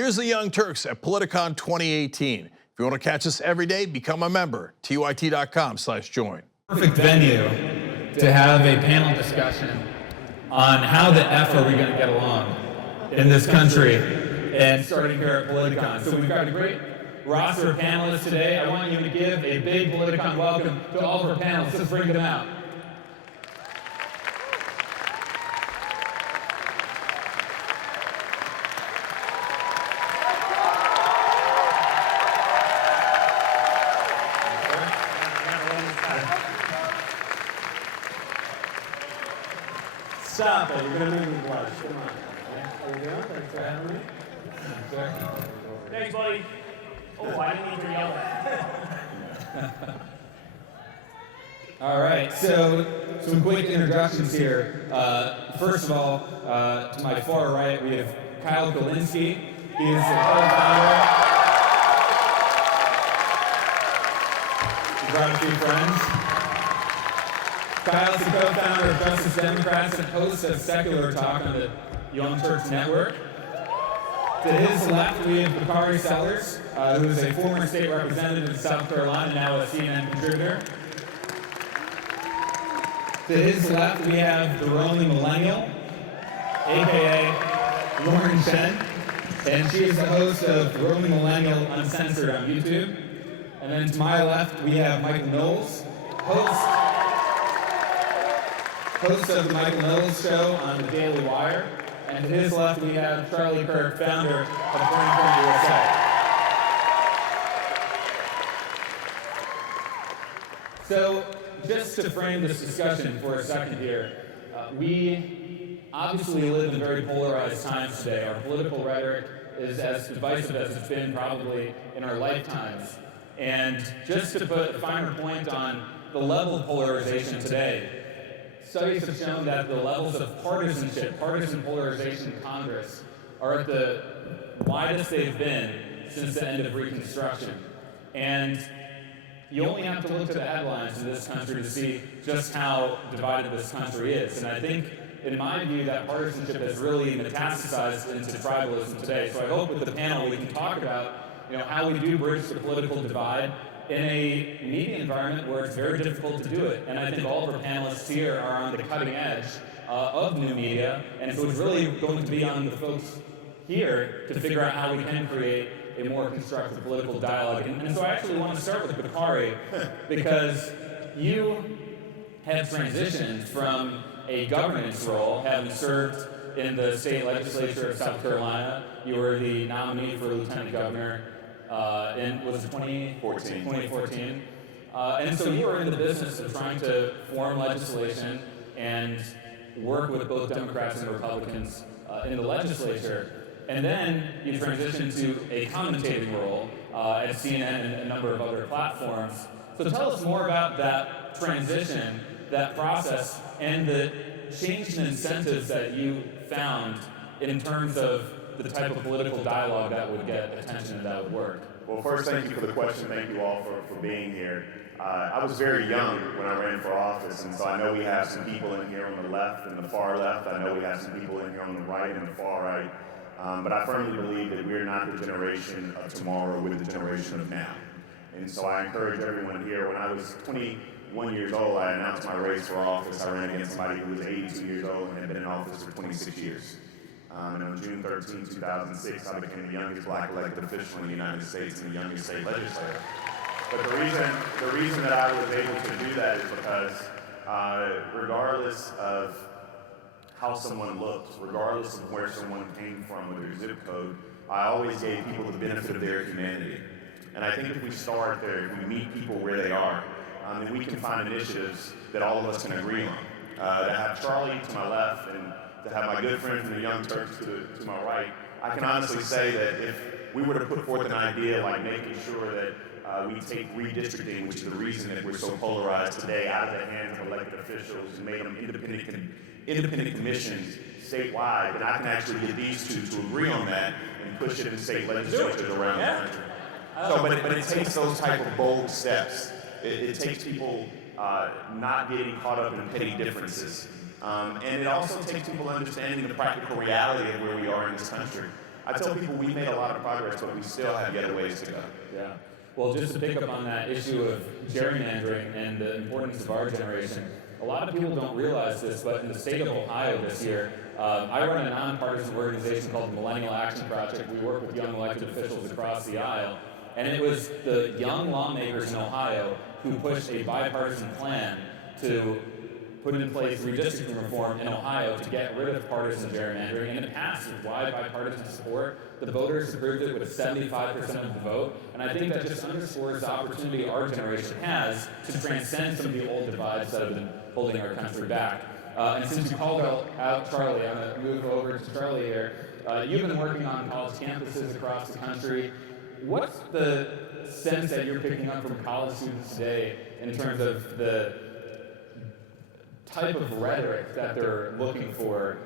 Here's the Young Turks at Politicon 2018. If you want to catch us every day, become a member. TYT.com/join. Perfect venue to have a panel discussion on how the F are we going to get along in this country, and starting here at Politicon. So we've got a great roster of panelists today. I want you to give a big Politicon welcome to all of our panelists. Let's bring them out. Stop it, you're going to make me blush. Come on. How you doing? Thanks for having me. Thanks, buddy. Oh, I didn't need to yell that. All right, so some quick introductions here. First of all, to my far right, we have Kyle Kulinski. He is the co-founder. He brought a few friends. Kyle's the co-founder of Justice Democrats and host of Secular Talk on the Young Turks Network. To his left, we have Bakari, who is a former state representative in South Carolina, now a CNN contributor. To his left, we have the roaming Millennial, a.k.a. Lauren Chen, and she is the host of the Roaming Millennial Uncensored on YouTube. And then to my left, we have Michael Knowles, host of the Michael Knowles Show on the Daily Wire. And to his left, we have Charlie Kirk, founder of Framework USA. So, just to frame this discussion for a second here, we obviously live in very polarized times today. Our political rhetoric is as divisive as it's been probably in our lifetimes. And just to put a finer point on the level of polarization today, studies have shown that the levels of partisan polarization in Congress are at the widest they've been since the end of Reconstruction. And you only have to look to the headlines in this country to see just how divided this country is. And I think, in my view, that partisanship has really metastasized into tribalism today. So I hope with the panel we can talk about how we do bridge the political divide in a media environment where it's very difficult to do it. And I think all of our panelists here are on the cutting edge of new media, and so it's really going to be on the folks here to figure out how we can create a more constructive political dialogue. And so I actually want to start with Bakari, because you have transitioned from a governance role, having served in the state legislature of South Carolina. You were the nominee for lieutenant governor in, was it 2014? 2014. And so you were in the business of trying to form legislation and work with both Democrats and Republicans in the legislature. And then you transitioned to a commentating role at CNN and a number of other platforms. So tell us more about that transition, that process, and the change in incentives that you found in terms of the type of political dialogue that would get attention and that would work. Well, first, thank you for the question. Thank you all for being here. I was very young when I ran for office, and so I know we have some people in here on the left and the far left. I know we have some people in here on the right and the far right. But I firmly believe that we're not the generation of tomorrow, we're the generation of now. And so I encourage everyone here. When I was 21 years old, I announced my race for office. I ran against somebody who was 82 years old and had been in office for 26 years. And on June 13, 2006, I became the youngest black elected official in the United States and the youngest state legislator. But the reason that I was able to do that is because regardless of how someone looked, regardless of where someone came from or their zip code, I always gave people the benefit of their humanity. And I think if we start there, if we meet people where they are, then we can find initiatives that all of us can agree on. To have Charlie to my left and to have my good friend from the Young Turks to my right, I can honestly say that if we were to put forth an idea like making sure that we take redistricting, which is the reason that we're so polarized today, out of the hands of elected officials and make them independent commissions statewide, then I can actually get these two to agree on that and push it in state legislatures around the country. But it takes those type of bold steps. It takes people not getting caught up in petty differences. And it also takes people understanding the practical reality of where we are in this country. I tell people we made a lot of progress, but we still have yet a ways to go. Yeah. Well, just to pick up on that issue of gerrymandering and the importance of our generation, a lot of people don't realize this, but in the state of Ohio this year, I run a nonpartisan organization called the Millennial Action Project. We work with young elected officials across the aisle, and it was the young lawmakers in Ohio who pushed a bipartisan plan to put in place redistricting reform in Ohio to get rid of partisan gerrymandering, and it passed with wide bipartisan support. The voters approved it with 75% of the vote, and I think that just underscores the opportunity our generation has to transcend some of the old divides that have been holding our country back. And since you called out Charlie, I'm going to move over to Charlie here. You've been working on college campuses across the country. What's the sense that you're picking up from college students today in terms of the type of rhetoric that they're looking for?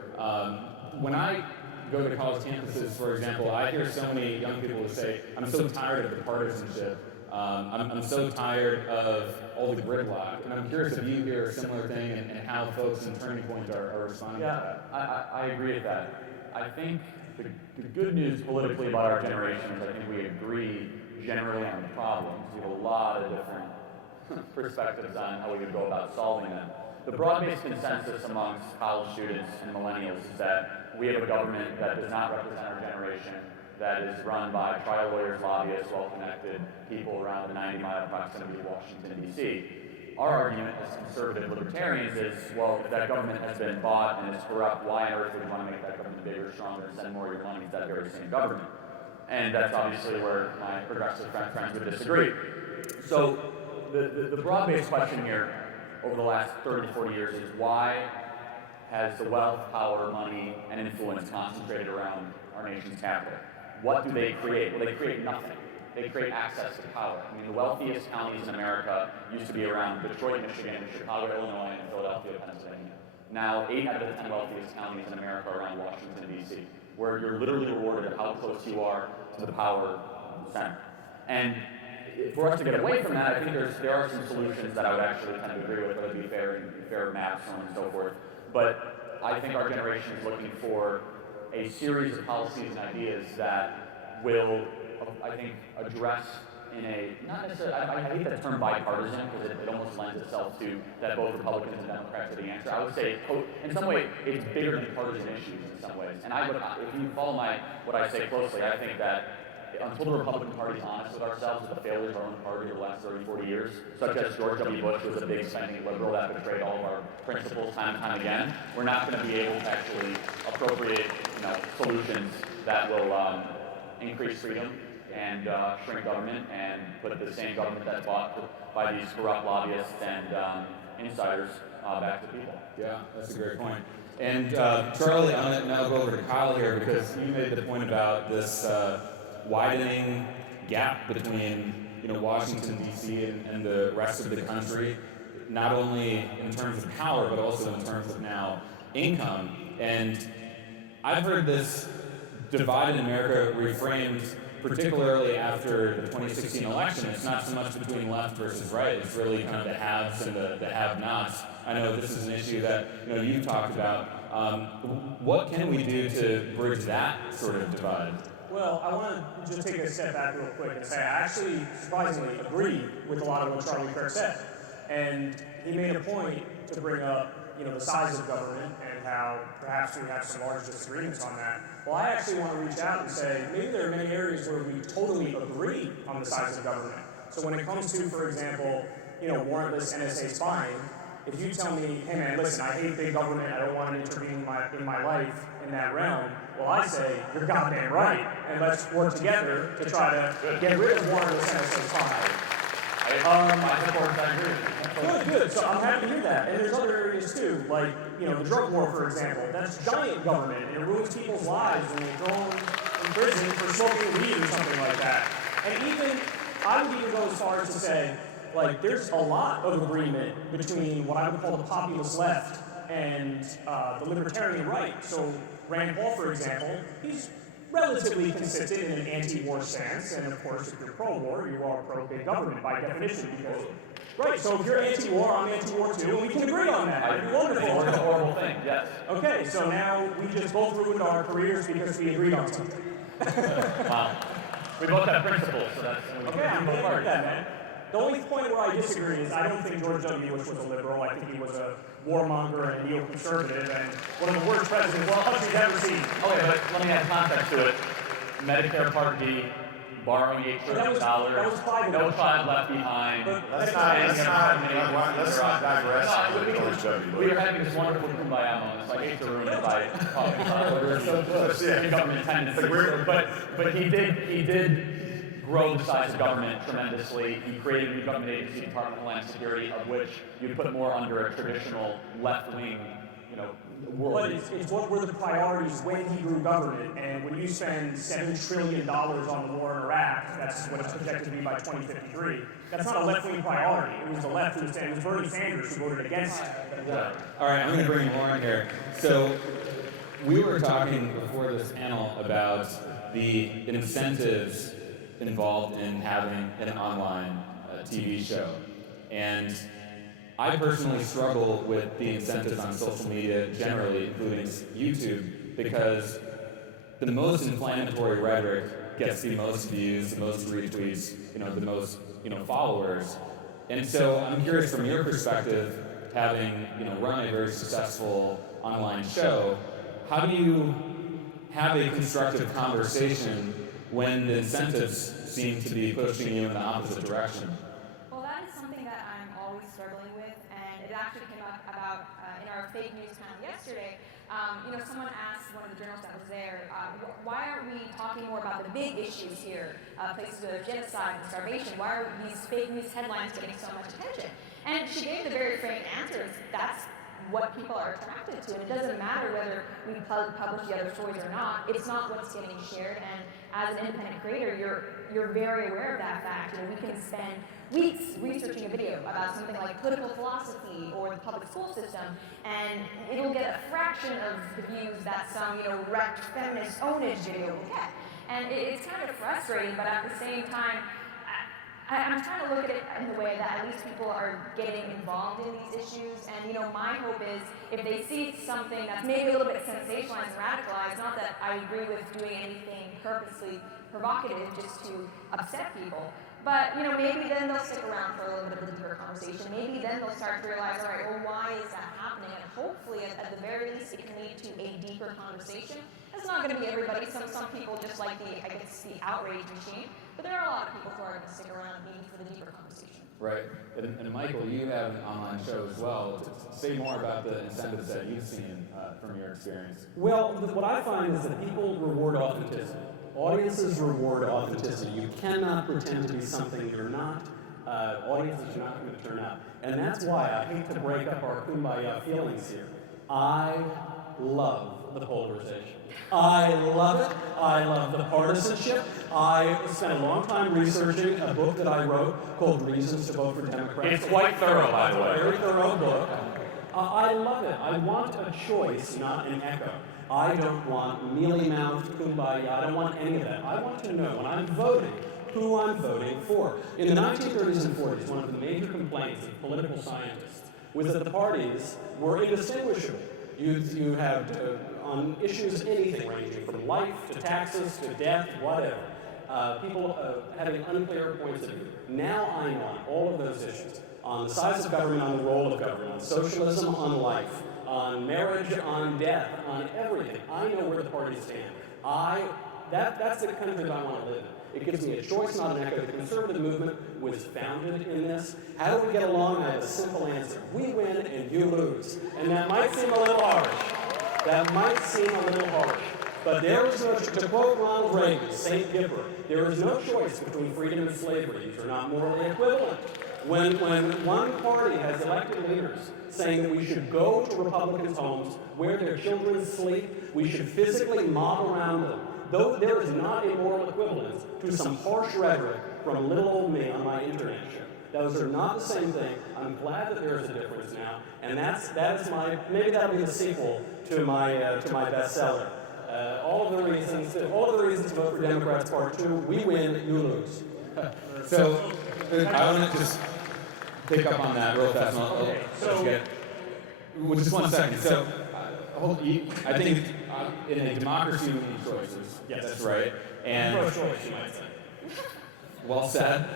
When I go to college campuses, for example, I hear so many young people who say, I'm so tired of the partisanship. I'm so tired of all the gridlock. And I'm curious if you hear a similar thing and how folks in Turning Point are responding to that. Yeah, I agree with that. I think the good news politically about our generation is I think we agree generally on the problems. We have a lot of different perspectives on how we would go about solving them. The broad-based consensus amongst college students and millennials is that we have a government that does not represent our generation, that is run by trial lawyers, lobbyists, well-connected people around the 90-mile proximity of Washington, D.C. Our argument as conservative libertarians is, well, if that government has been bought and is corrupt, why on earth would you want to make that government bigger, stronger, and send more of your money to that very same government? And that's obviously where my progressive friends would disagree. So the broad-based question here over the last 30 to 40 years is why has the wealth, power, money, and influence concentrated around our nation's capital? What do they create? Well, they create nothing. They create access to power. I mean, the wealthiest counties in America used to be around Detroit, Michigan, Chicago, Illinois, and Philadelphia, Pennsylvania. Now, 8 out of the 10 wealthiest counties in America are around Washington, D.C., where you're literally rewarded at how close you are to the power center. And for us to get away from that, I think there are some solutions that I would actually kind of agree with, whether it be fair maps, so on and so forth. But I think our generation is looking for a series of policies and ideas that will, I think, address in a, not necessarily, I hate that term bipartisan because it almost lends itself to that both Republicans and Democrats are the answer. I would say, in some way, it's bigger than partisan issues in some ways. And if you follow what I say closely, I think that until the Republican Party is honest with ourselves with the failures of our own party over the last 30, 40 years, such as George W. Bush was a big spending liberal that betrayed all of our principles time and time again, we're not going to be able to actually appropriate solutions that will increase freedom and shrink government and put the same government that's bought by these corrupt lobbyists and insiders back to people. Yeah, that's a great point. And Charlie, I'm going to now go over to Kyle here because you made the point about this widening gap between Washington, D.C. and the rest of the country, not only in terms of power, but also in terms of now income. And I've heard this divide in America reframed particularly after the 2016 election. It's not so much between left versus right, it's really kind of the haves and the have-nots. I know this is an issue that you've talked about. What can we do to bridge that sort of divide? Well, I want to just take a step back real quick and say I actually surprisingly agree with a lot of what Charlie Kirk said. And he made a point to bring up the size of government and how perhaps we have some large disagreements on that. Well, I actually want to reach out and say maybe there are many areas where we totally agree on the size of government. So when it comes to, for example, warrantless NSA spying, if you tell me, hey man, listen, I hate big government, I don't want to intervene in my life in that realm, well, I say, you're goddamn right, and let's work together to try to get rid of warrantless NSA spying. I support that agree. Good. So I'm happy to hear that. And there's other areas too, like the drug war, for example. That's giant government, and it ruins people's lives when they throw them in prison for smoking weed or something like that. And I would even go as far as to say, there's a lot of agreement between what I would call the populist left and the libertarian right. So Rand Paul, for example, he's relatively consistent in an anti-war stance, and of course, if you're pro-war, you are pro-big government by definition. Right, so if you're anti-war, I'm anti-war too, and we can agree on that. That'd be wonderful. It's a horrible thing, yes. Okay, so now we just both ruined our careers because we agreed on something. Wow. We both have principles, so that's Okay, I'm both good with parties. that, man. The only point where I disagree is I don't think George W. Bush was a liberal. I think he was a warmonger and a neoconservative and one of the worst presidents we've ever seen. Okay, but let me add context to it. Medicare Part D, borrowing $8 trillion, that was private. no child left behind. Let's not digress on George W. We Bush. were having this wonderful kumbaya moment, so I hate to ruin it by talking about government tendencies. But he did grow the size of government tremendously. He created a new government agency, Department of Homeland Security, of which you put more under a traditional left-wing, world. But it's what were the priorities when he grew government, and when you spend $7 trillion on the war in Iraq, that's what it's projected to be by 2053. That's not a left-wing priority. It was the left, it was Bernie Sanders who voted against it. All right, I'm going to bring Lauren here. So we were talking before this panel about the incentives involved in having an online TV show. And I personally struggle with the incentives on social media generally, including YouTube, because the most inflammatory rhetoric gets the most views, the most retweets, the most followers. And so I'm curious from your perspective, having run a very successful online show, how do you have a constructive conversation when the incentives seem to be pushing you in the opposite direction? Well, that is something that I'm always struggling with, and it actually came up about in our fake news panel yesterday. Someone asked one of the journalists that was there, why aren't we talking more about the big issues here, places where there's genocide and starvation? Why are these fake news headlines getting so much attention? And she gave the very frank answer, that's what people are attracted to, and it doesn't matter whether we publish the other stories or not. It's not what's getting shared, and as an independent creator, you're very aware of that fact. We can spend weeks researching a video about something like political philosophy or the public school system, and it'll get a fraction of the views that some wrecked feminist ownage video will get. And it's kind of frustrating, but at the same time, I'm trying to look at it in the way that at least people are getting involved in these issues, and my hope is if they see something that's maybe a little bit sensationalized and radicalized, not that I agree with doing anything purposely provocative just to upset people, but maybe then they'll stick around for a little bit of a deeper conversation. Maybe then they'll start to realize, all right, well, why is that happening? And hopefully, at the very least, it can lead to a deeper conversation. It's not going to be everybody. Some people just like the outrage machine. But there are a lot of people who are going to stick around maybe for the deeper conversation. Right. And Michael, you have an online show as well. Say more about the incentives that you've seen from your experience. Well, what I find is that people reward authenticity. Audiences reward authenticity. You cannot pretend to be something you're not. Audiences are not going to turn up. And that's why I hate to break up our kumbaya feelings here. I love the polarization. I love it. I love the partisanship. I spent a long time researching a book that I wrote called Reasons to Vote for Democrats. It's quite thorough, by the A way. very thorough book. I love it. I want a choice, not an echo. I don't want mealy-mouthed kumbaya. I don't want any of that. I want to know when I'm voting who I'm voting for. In the 1930s and 40s, one of the major complaints of political scientists was that the parties were indistinguishable. You had on issues anything ranging from life to taxes to death, whatever. People having unclear points of view. Now I know on all of those issues, on the size of government, on the role of government, on socialism, on life, on marriage, on death, on everything. I know where the parties stand. That's the country that I want to live in. It gives me a choice, not an echo. The conservative movement was founded in this. How do we get along? I have a simple answer. We win and you lose. And that might seem a little harsh. But there is no, to quote Ronald Reagan, St. Gipper, there is no choice between freedom and slavery. These are not morally equivalent. When one party has elected leaders saying that we should go to Republicans' homes where their children sleep, we should physically mob around them, though there is not a moral equivalence to some harsh rhetoric from little old me on my internet show. Those are not the same thing. I'm glad that there is a difference now, and that's my, maybe that'll be the sequel to my bestseller. All of the reasons to vote for Democrats Part 2, we win, you lose. So I want to just pick up on that real fast. Okay, Well, just 1 second. So I think in a democracy we need choices. Yes. That's right. And Pro-choice, you might say. well said.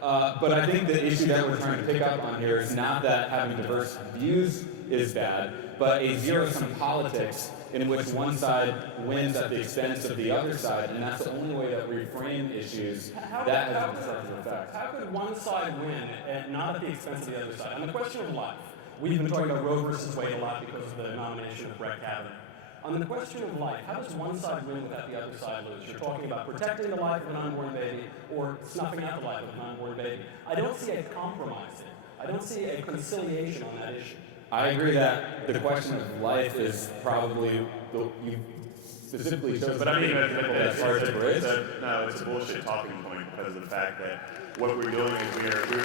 But I think the issue that we're trying to pick up on here is not that having diverse views is bad, but a zero-sum politics in which one side wins at the expense of the other side, and that's the only way that we frame issues that has a destructive effect. How could one side win and not at the expense of the other side? On the question of life, we've been talking about Roe versus Wade a lot because of the nomination of Brett Kavanaugh. On the question of life, how does one side win without the other side lose? You're talking about protecting the life of an unborn baby or snuffing out the life of an unborn baby. I don't see a compromise here. I don't see a conciliation on that issue. I agree that the question of life is probably you specifically chose. But I mean, as far as the bridge. it's a bullshit talking point because of the fact that what we're doing is we're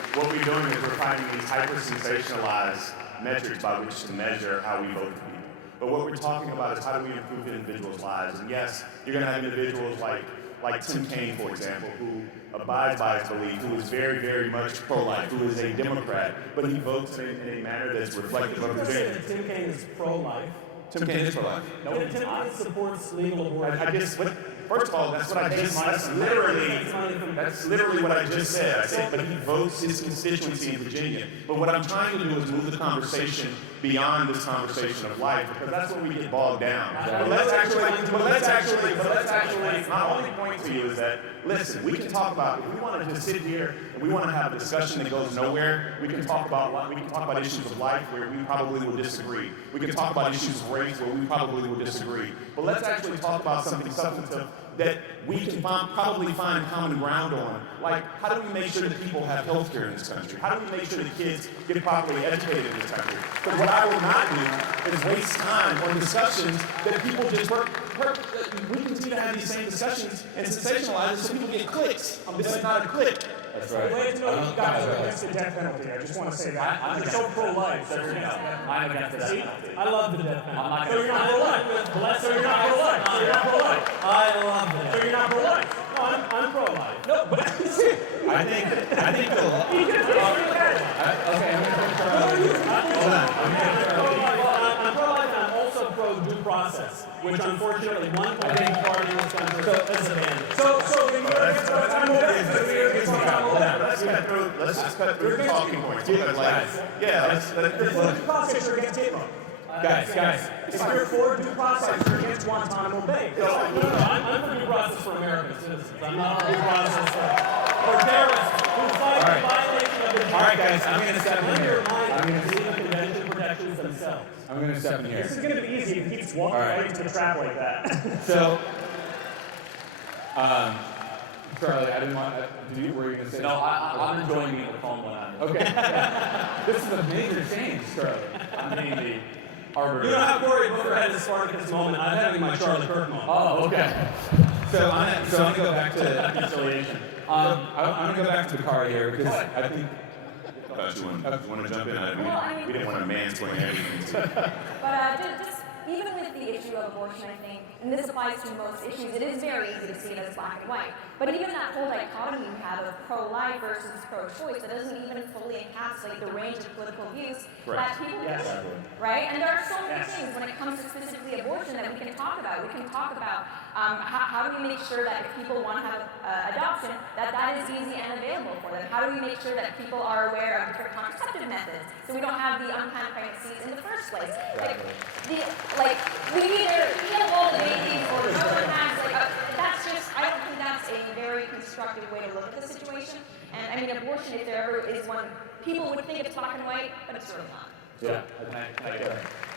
finding these hyper-sensationalized metrics by which to measure how we vote for people. But what we're talking about is how do we improve individuals' lives? And yes, you're going to have individuals like Tim Kaine, for example, who abides by his belief, who is very, very much pro-life, who is a Democrat, but he votes in a manner that's reflective of his Tim Kaine is pro-life. Tim Kaine is pro-life. No, Tim Kaine supports legal abortion. First of all, that's what I just said. That's literally what I just said. I said, but he votes his constituency in Virginia. But what I'm trying to do is move the conversation beyond this conversation of life, because that's where we get bogged down. But let's actually, my only point to you is that, listen, we can talk about, if we want to just sit here and we want to have a discussion that goes nowhere, we can talk about issues of life where we probably will disagree. We can talk about issues of race where we probably will disagree. But let's actually talk about something substantive that we can probably find common ground on. Like, how do we make sure that people have health care in this country? How do we make sure that kids get properly educated in this country? But what I will not do is waste time on discussions that people just we continue to have these same discussions and sensationalize it so people get clicks. This is not a click. That's right. Glad to know you guys are against the death penalty. I just want to say that. You're so pro-life. I'm against the death penalty. I love the death penalty. So you're not pro-life. So you're not pro-life. So you're not pro-life. I love it. So you're not pro-life. No, I'm pro-life. No, but I think the law. Okay, I'm going to hold on. I'm pro-life and I'm also pro-due process, which unfortunately one political party in this country has abandoned. So then you're against the time Let's just cut through the talking points. Let's due process, you're against HIPAA. Guys. If you're for due process, you're against Guantanamo Bay. No, I'm for due process for American citizens. I'm not for due process for terrorists who fight the violation of the All right, guys, I'm going to step in here. I'm going to see the convention protections themselves. I'm going to step in This here. is going to be easy if he keeps walking right into the trap like that. So, Charlie, I didn't want to. Were you going to say? No, I'm enjoying being the calm one on this. Okay. This is a major change, Charlie. I'm being the arbiter. You don't have to worry, Booker had his Spartacus moment. I'm having my Charlie Kirk moment. Oh, okay. So I'm going to go back to Reconciliation. I'm going to go back to Bakari here because I think. You want to jump in? We didn't want to mansplain everything. But just even with the issue of abortion, I think, and this applies to most issues, it is very easy to see it as black and white. But even that whole dichotomy you have of pro-life versus pro-choice, that doesn't even fully encapsulate the range of political views that people do, right? And there are so many things when it comes to specifically abortion that we can talk about. We can talk about how do we make sure that if people want to have adoption, that is easy and available for them? How do we make sure that people are aware of different contraceptive methods so we don't have the unplanned pregnancies in the first place? We either kill all the babies or no one has, that's just, I don't think that's a very constructive way to look at the situation. And I mean, abortion, if there ever is one, people would think it's black and white, but it's really not. Yeah.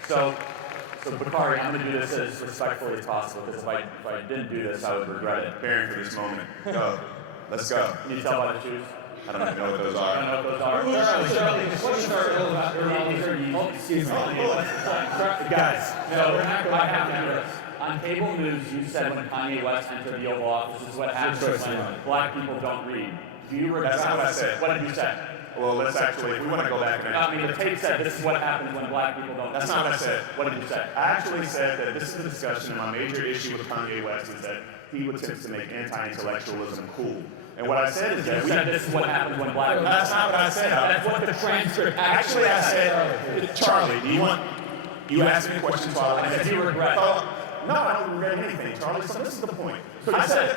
So Bakari, I'm going to do this as respectfully as possible because if I didn't do this, I would regret it. Preparing for this moment. Go. Let's go. Can you tell by the shoes? I don't even know what those I don't are. know what those are. Charlie, let's start about excuse me. Guys, No, we're not going to have to do this. On cable news, you said when Kanye West entered the Oval Office, this is what happens when black people don't read. Do you regret That's not what I said. What did you say? Well, let's actually, if we want to go back and I mean, the tape said this is what happens when black people don't read. That's not what I said. What did you say? I actually said that this is a discussion, and my major issue with Kanye West is that he attempts to make anti-intellectualism cool. And what I said is that You said this is what happens when black people That's not what I said. That's what the transcript Actually, I said, Charlie, do you want... You asked me a question, so I said you regret. No, I don't regret anything, Charlie. So this is the point. I said,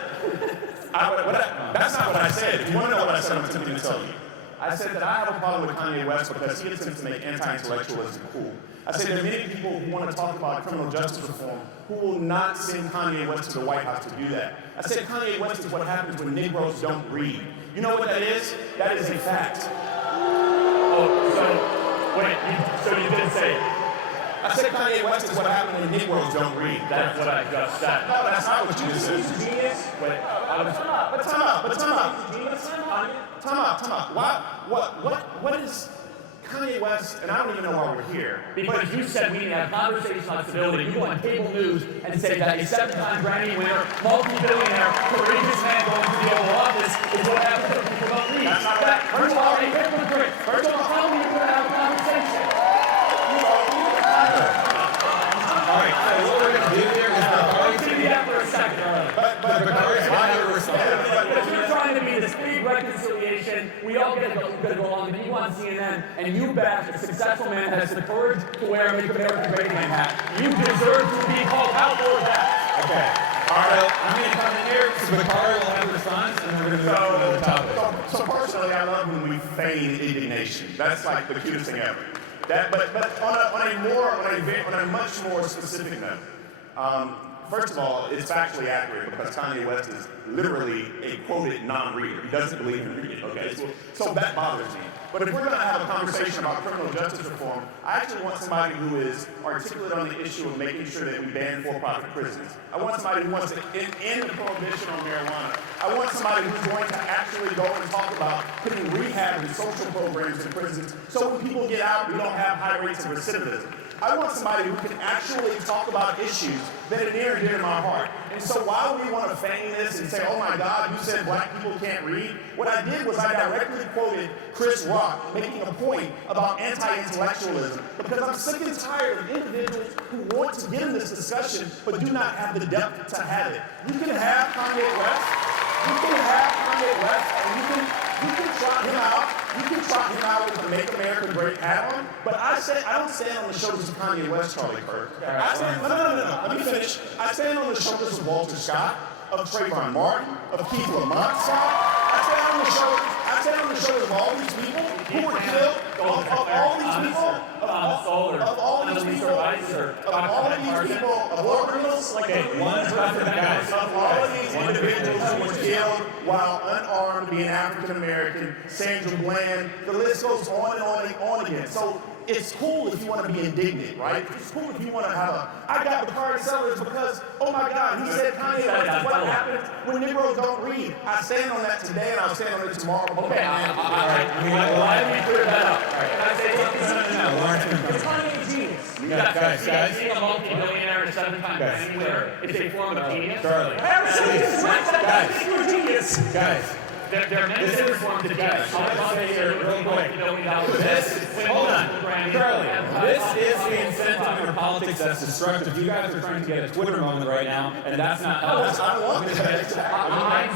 that's not what I said. If you want to know what I said, I'm attempting to tell you. I said that I have a problem with Kanye West because he attempts to make anti-intellectualism cool. I said there are many people who want to talk about criminal justice reform who will not send Kanye West to the White House to do that. I said Kanye West is what happens when Negroes don't read. You know what that is? That is a fact. So you did say it. I said Kanye West is what happens when Negroes don't read. That's what I just said. No, that's not what you just said. He's a genius. Time out. What is Kanye West, and I don't even know why we're here. Because you said we need to have conversations on civility. You go on cable news and say that a 7-time Grammy winner, multi-billionaire, courageous man going to the Oval Office is what happens when people don't read. That's not what First of all, a hypocrite. First of all, how are you going to have a conversation? All right, so what we're going to do here is I'll give you that for a second. If you're trying to be this big reconciliation, we all get to go along, and you on CNN, and you bash a successful man that has the courage to wear a Make America Great Again hat. You deserve to be called out for that. Okay. All right, I'm going to come in here, so Bakari will have a response, and we're going to move on to the topic. So personally, I love when we feign indignation. That's like the cutest thing ever. But on a much more specific note, first of all, it's factually accurate because Kanye West is literally a quoted non-reader. He doesn't believe in reading, okay? So that bothers me. But if we're going to have a conversation about criminal justice reform, I actually want somebody who is articulate on the issue of making sure that we ban for-profit prisons. I want somebody who wants to end the prohibition on marijuana. I want somebody who's going to actually go and talk about putting rehab and social programs in prisons so when people get out, we don't have high rates of recidivism. I want somebody who can actually talk about issues that are near and dear to my heart. And so while we want to feign this and say, oh my God, you said black people can't read, what I did was I directly quoted Chris Rock making a point about anti-intellectualism because I'm sick and tired of individuals who want to get in this discussion but do not have the depth to have it. You can have Kanye West, and you can trot him out. You can trot him out with the Make America Great hat on, but I don't stand on the shoulders of Kanye West, Charlie Kirk. No. Let me finish. I stand on the shoulders of Walter Scott, of Trayvon Martin, of Keith Lamont Scott. I stand on the shoulders of all these people who were killed, of all these people, individuals who were killed while unarmed, being African American, Sandra Bland, the list goes on and on and on again. So it's cool if you want to be indignant, right? It's cool if you want to have I got Bakari Sellers because, oh my God, he said Kanye West is what happens when Negroes don't read. I stand on that today and I'll stand on it tomorrow. Okay, why don't we clear that up? Can I say something? No. It's Kanye a genius. Guys. Being a multi-billionaire and a 7-time Grammy winner is a form of genius. Charlie. I haven't said this. I think you're a genius. Guys. There are many different forms of genius. I'll say here real quick. Hold on. Charlie, this is the incentive for politics that's destructive. You guys are trying to get a Twitter moment right now, and that's not how I'm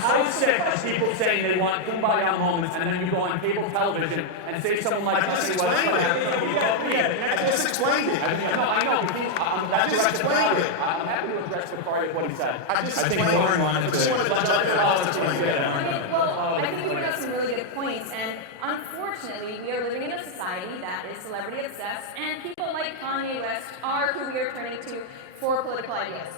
so sick of people saying they want kumbaya moments, and then you go on cable television and say someone like I just explained it. I know. I just explained it. I'm happy to address Bakari what he said. I think Lauren wanted to Well, I think we got some really good points, and unfortunately, we are living in a society that is celebrity obsessed, and people like Kanye West are who we are turning to for political ideas.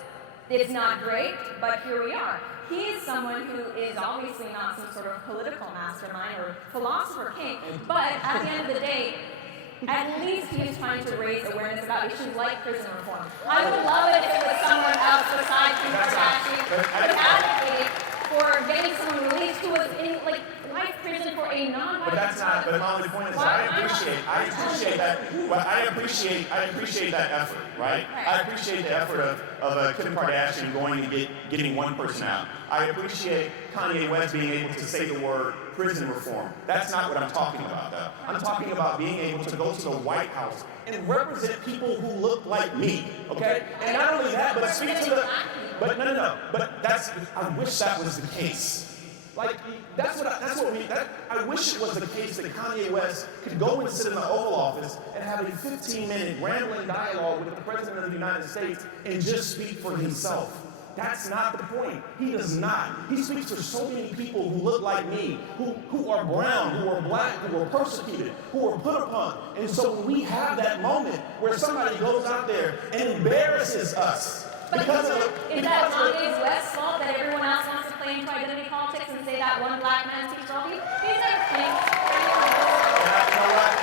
It's not great, but here we are. He is someone who is obviously not some sort of political mastermind or philosopher king, but at the end of the day, at least he is trying to raise awareness about issues like prison reform. I would love it if it was someone else besides Kim Kardashian who advocated for getting someone released who was in life prison for a non-violent. But that's not. But my only point is, I appreciate that. Well, I appreciate that effort, right? I appreciate the effort of Kim Kardashian going and getting one person out. I appreciate Kanye West being able to say the word prison reform. That's not what I'm talking about, though. I'm talking about being able to go to the White House and represent people who look like me, okay? And not only that, but speak to the. But no. But I wish that was the case. I wish it was the case that Kanye West could go and sit in the Oval Office and have a 15-minute rambling dialogue with the President of the United States and just speak for himself. That's not the point. He does not. He speaks for so many people who look like me, who are brown, who are black, who are persecuted, who are put upon. And so when we have that moment where somebody goes out there and embarrasses us, But is that Kanye West's fault that everyone else wants to play into identity politics and say that one black man speaks for all people? These are things. You know what?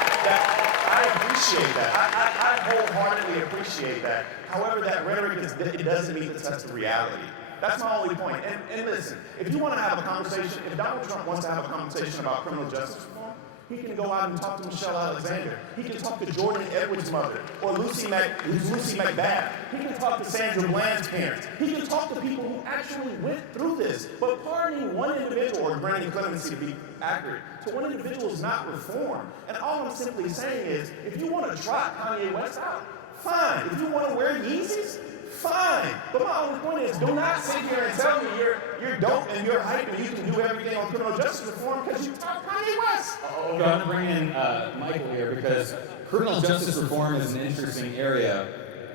I appreciate that. I wholeheartedly appreciate that. However, that rhetoric it doesn't meet the test of reality. That's my only point. And listen, if you want to have a conversation, if Donald Trump wants to have a conversation about criminal justice reform, he can go out and talk to Michelle Alexander. He can talk to Jordan Edwards' mother, or Lucy McBath. He can talk to Sandra Bland's parents. He can talk to people who actually went through this. But pardoning one individual, or granting clemency to be accurate, to one individual is not reform. And all I'm simply saying is, if you want to trot Kanye West out, fine. If you want to wear Yeezys, fine. But my only point is, do not sit here and tell me you're dope and you're hype and you can do everything on criminal justice reform because you talk Kanye West. I'm going to bring in Michael here because criminal justice reform is an interesting area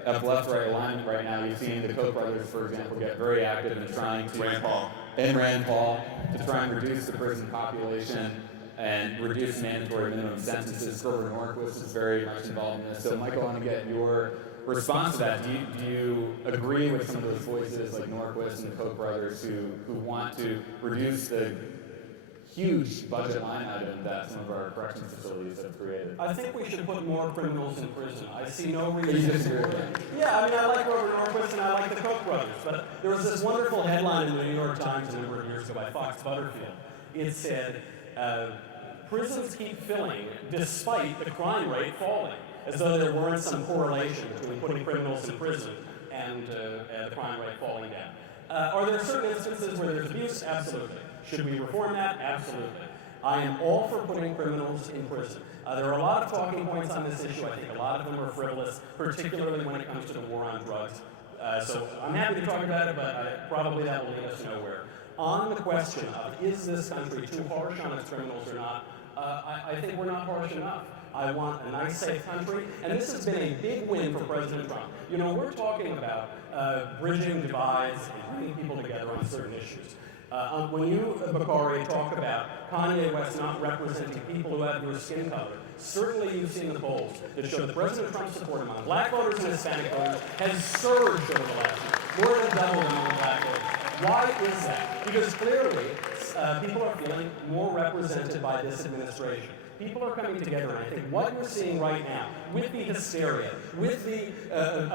of left-right alignment right now. You've seen the Koch brothers, for example, get very active in trying to Rand Paul to try and reduce the prison population and reduce mandatory minimum sentences. Grover Norquist is very much involved in this. So, Michael, I want to get your response to that. Do you agree with some of those voices like Norquist and the Koch brothers who want to reduce the huge budget line item that some of our corrections facilities have created? I think we should put more criminals in prison. I see no reason. Yeah, I mean, I like Grover Norquist and I like the Koch brothers, but there was this wonderful headline in the New York Times a number of years ago by Fox Butterfield. It said, prisons keep filling despite the crime rate falling, as though there weren't some correlation between putting criminals in prison and the crime rate falling down. Are there certain instances where there's abuse? Absolutely. Should we reform that? Absolutely. I am all for putting criminals in prison. There are a lot of talking points on this issue. I think a lot of them are frivolous, particularly when it comes to the war on drugs. So I'm happy to talk about it, but probably that will lead us nowhere. On the question of is this country too harsh on its criminals or not, I think we're not harsh enough. I want a nice, safe country, and this has been a big win for President Trump. You know, we're talking about bridging divides and bringing people together on certain issues. When you, Bakari, talk about Kanye West not representing people who have your skin color, certainly you've seen the polls that show that President Trump's support among black voters and Hispanic voters has surged over the last year, more than doubled among black voters. Why is that? Because clearly, people are feeling more represented by this administration. People are coming together, and I think what you're seeing right now, with the hysteria, with the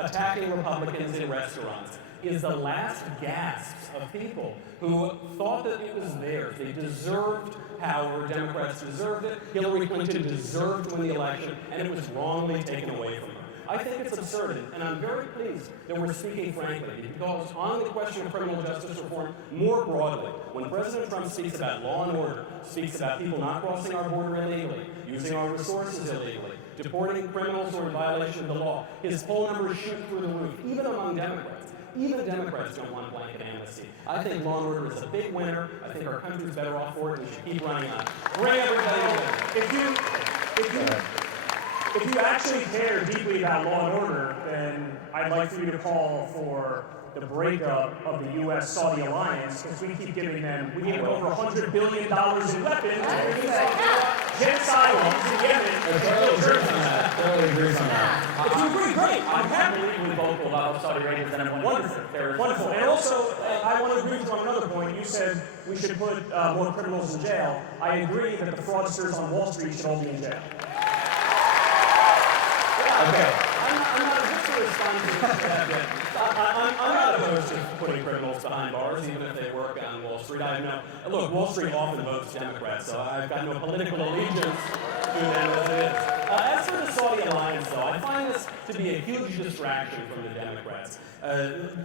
attacking Republicans in restaurants, is the last gasps of people who thought that it was theirs. They deserved power. Democrats deserved it. Hillary Clinton deserved to win the election, and it was wrongly taken away from her. I think it's absurd, and I'm very pleased that we're speaking frankly, because on the question of criminal justice reform, more broadly, when President Trump speaks about law and order, speaks about people not crossing our border illegally, using our resources illegally, deporting criminals who are in violation of the law, his poll numbers shoot through the roof, even among Democrats. Even Democrats don't want blanket amnesty. I think law and order is a big winner. I think our country's better off for it, and we should keep running on it. Bring everybody in. If you actually care deeply about law and order, then I'd like for you to call for the breakup of the U.S.-Saudi alliance, because we keep giving them, we give them over $100 billion in weapons, genocide in Yemen. Totally agrees on that. If you agree, great. I'm I happy. believe we both will allow Saudi Arabia and everyone Wonderful, wonderful. And also, I want to agree with you on another point. You said we should put more criminals in jail. I agree that the fraudsters on Wall Street should all be in jail. Okay. I'm not just to respond to that yet. I'm not opposed to putting criminals behind bars, even if they work on Wall Street. Look, Wall Street often votes Democrats, so I've got no political allegiance to them as it is. As for the Saudi alliance, though, I find this to be a huge distraction from the Democrats.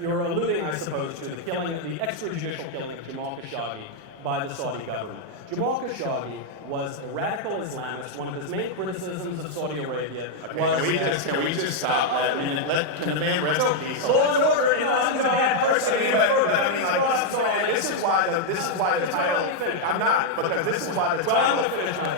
You're alluding, I suppose, to the extrajudicial killing of Jamal Khashoggi by the Saudi government. Jamal Khashoggi was a radical Islamist. One of his main criticisms of Saudi Arabia was... Can we just stop? Can the man rest in peace? Law and order is not a bad person. This is why the title. I'm not, because this is why the title.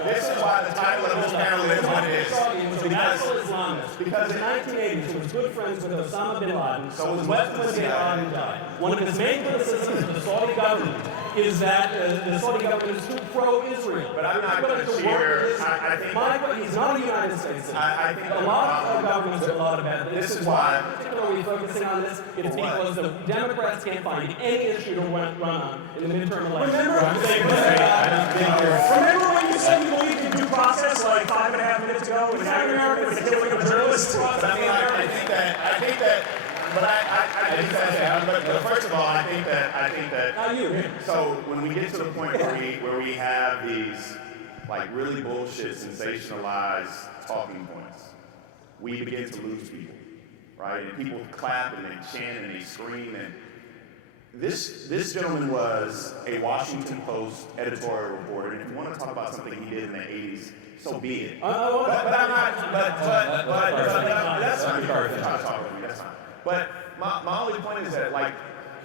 This is why the title of this panel is what it is. He was a radical Islamist. Because in the 1980s, he was good friends with Osama bin Laden. So was when bin Laden died. One of his main criticisms of the Saudi government is that the Saudi government is too pro-Israel. But I'm not going to cheer. I think he's not a United States citizen. I think a lot of governments do a lot of bad things. This is why. Particularly focusing on this, it's because the Democrats can't find any issue to run on in the midterm election. Remember when you said you believed in due process like 5.5 minutes ago with the killing of a journalist? I think that. But first of all, I think that. Not you. So when we get to the point where we have these like really bullshit, sensationalized talking points, we begin to lose people, right? And people clap and they chant and they scream. And this gentleman was a Washington Post editorial reporter, and if you want to talk about something he did in the 80s, so be it. But I'm not. But that's fine. You're trying to talk with me. That's fine. But my only point is that like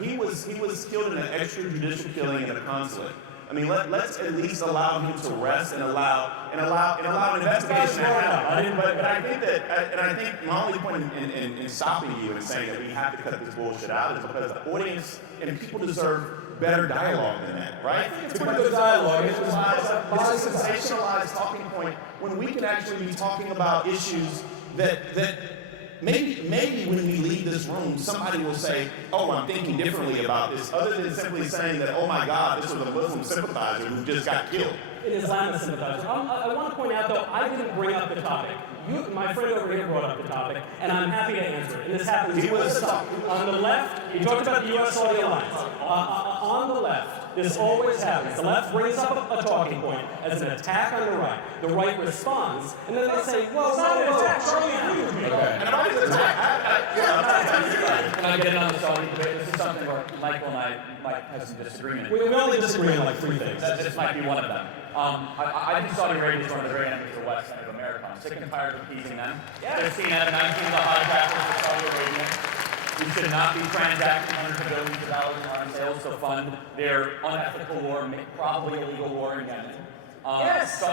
he was killed in an extrajudicial killing in a consulate. I mean, let's at least allow him to rest and allow an investigation to happen. But I think that, and I think my only point in stopping you and saying that we have to cut this bullshit out is because the audience and people deserve better dialogue than that, right? It's pretty good dialogue. It's a sensationalized talking point when we can actually be talking about issues that maybe when we leave this room, somebody will say, oh, I'm thinking differently about this, other than simply saying that, oh my God, this was a Muslim sympathizer who just got killed. An Islamist sympathizer. I want to point out, though, I didn't bring up the topic. My friend over here brought up the topic, and I'm happy to answer it. And this happens all the time. On the left, he talked about the U.S.-Saudi alliance. On the left, this always happens. The left brings up a talking point as an attack on the right. The right responds, and then they say, whoa, it's not an attack. Charlie agreed with me. And I'm not an attack. Can I get in on the Saudi debate? This is something where Michael and I might have some disagreement. We only disagree on like 3 things. This might be one of them. I think Saudi Arabia is one of the great enemies of the West and of America. I'm sick and tired of appeasing them. They're seen as 19 of the hijackers of Saudi Arabia. We should not be transacting hundreds of billions of dollars in arms sales to fund their unethical war, probably illegal war in Yemen. Yes. So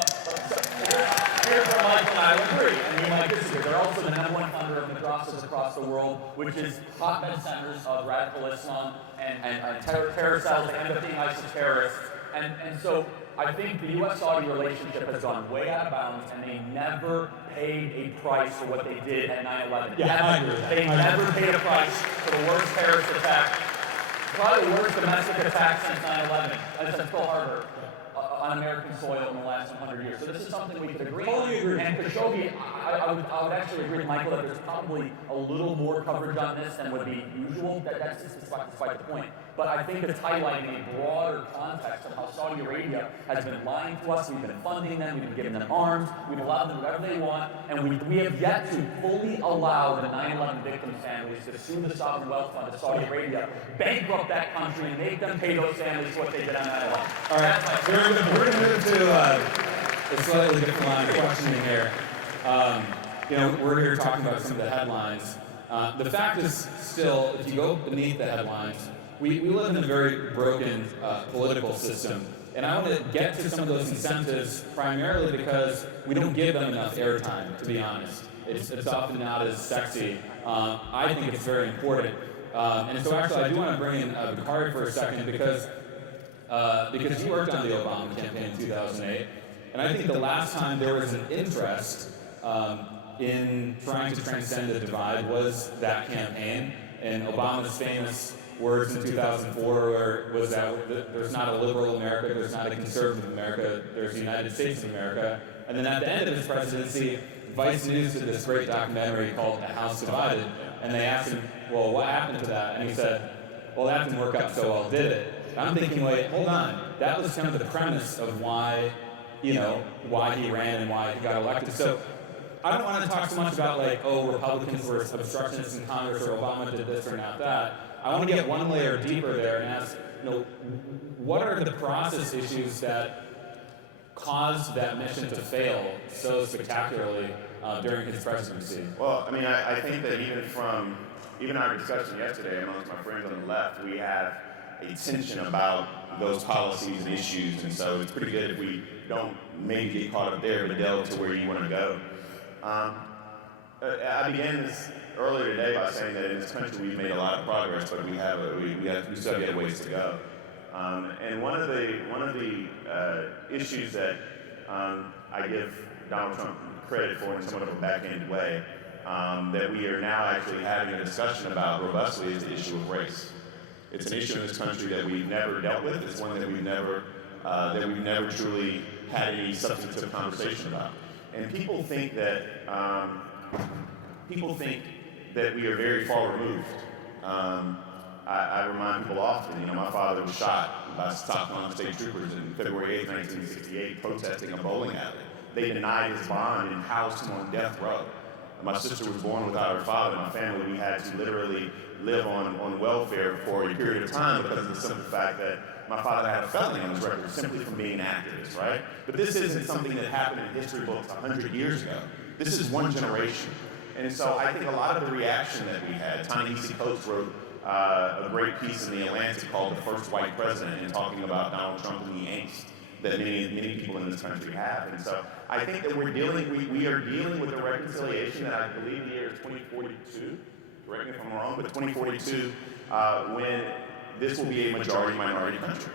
here's where Michael and I agree, and we might disagree. They're also the #1 funder of madrasas across the world, which is hotbed centers of radical Islam and terror cells that end up being ISIS terrorists. And so I think the U.S.-Saudi relationship has gone way out of bounds, and they never paid a price for what they did at 9/11. Yeah, I agree with that. They never paid a price for the worst terrorist attack, probably the worst domestic attack since 9/11, since Pearl Harbor, on American soil in the last 100 years. So this is something we could agree on. And Khashoggi, I would actually agree with Michael that there's probably a little more coverage on this than would be usual. That's just despite the point. But I think it's highlighting a broader context of how Saudi Arabia has been lying to us. We've been funding them. We've been giving them arms. We've allowed them whatever they want. And we have yet to fully allow the 9/11 victims' families to sue the sovereign wealth fund of Saudi Arabia, bankrupt that country, and make them pay those families what they did on 9/11. All right, we're going to move to a slightly different line of questioning here. We're here talking about some of the headlines. The fact is still, if you go beneath the headlines, we live in a very broken political system. And I want to get to some of those incentives primarily because we don't give them enough airtime, to be honest. It's often not as sexy. I think it's very important. And so actually I do want to bring in Bakari for a second because you worked on the Obama campaign in 2008. And I think the last time there was an interest in trying to transcend the divide was that campaign. And Obama's famous words in 2004 was that there's not a liberal America, there's not a conservative America, there's the United States of America. And then at the end of his presidency, Vice News did this great documentary called A House Divided. And they asked him, well, what happened to that? And he said, well, that didn't work out so well, did it? And I'm thinking, wait, hold on. That was kind of the premise of why he ran and why he got elected. So I don't want to talk so much about Republicans were obstructionists in Congress or Obama did this or not that. I want to get one layer deeper there and ask, what are the process issues that caused that mission to fail so spectacularly during his presidency? Well, I mean, I think that even our discussion yesterday amongst my friends on the left, we have a tension about those policies and issues, and so it's pretty good if we don't maybe get caught up there, but delve to where you want to go. I began this earlier today by saying that in this country we've made a lot of progress, but we still have ways to go. And one of the issues that I give Donald Trump credit for in somewhat of a backhanded way, that we are now actually having a discussion about robustly, is the issue of race. It's an issue in this country that we've never dealt with. It's one that we've never truly had any substantive conversation about. And people think that we are very far removed. I remind people often, my father was shot by South Carolina state troopers in February 8, 1968, protesting a bowling alley. They denied his bond and housed him on death row. My sister was born without her father. My family, we had to literally live on welfare for a period of time because of the simple fact that my father had a felony on his record simply from being an activist, right? But this isn't something that happened in history books 100 years ago. This is one generation. And so I think a lot of the reaction that we had, Ta-Nehisi Coates wrote a great piece in The Atlantic called The First White President, and talking about Donald Trump and the angst that many people in this country have. And so I think that we are dealing with a reconciliation that I believe the year is 2042, correct me if I'm wrong, but 2042, when this will be a majority-minority country.